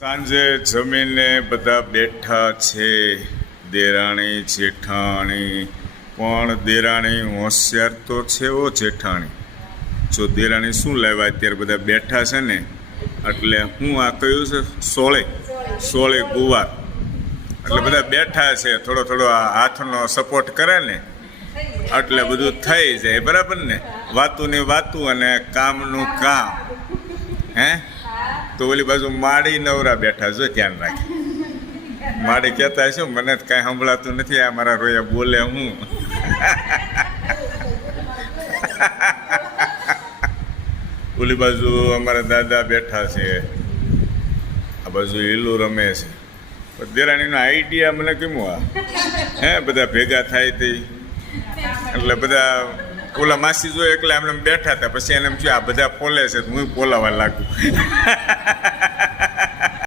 સાંજે જમીને બધા બેઠા છે, દેરાણી જેઠાણી. પણ દેરાણી હોશિયાર તો છે ઓ જેઠાણી. જો દેરાણી શું લાવ્યા અત્યારે બધા બેઠા છે ને, એટલે હું આ કહ્યું છે સોળે ગુવાર. એટલે બધા બેઠા છે, થોડો થોડો આ હાથનો સપોર્ટ કરે ને એટલે બધું થઈ જાય, બરાબર ને? વાતુની વાતું અને કામનું કામ. હે તો ઓલી બાજુ માડી નવરા બેઠા, જો ધ્યાન રાખે. માડી કહેતા શું, મને જ કાંઈ સંભળાતું નથી, આ મારા રોયા બોલે હું. ઓલી બાજુ અમારા દાદા બેઠા છે, આ બાજુ હીલું રમે છે. દેરાણીનો આઈડિયા મને કેમ આ હે બધા ભેગા થાય તે એટલે બધા ઓલા માસી જો એકલા એમને બેઠા હતા, પછી એને એમ થયું આ બધા પોલે છે, હું પોલાવા લાગુ.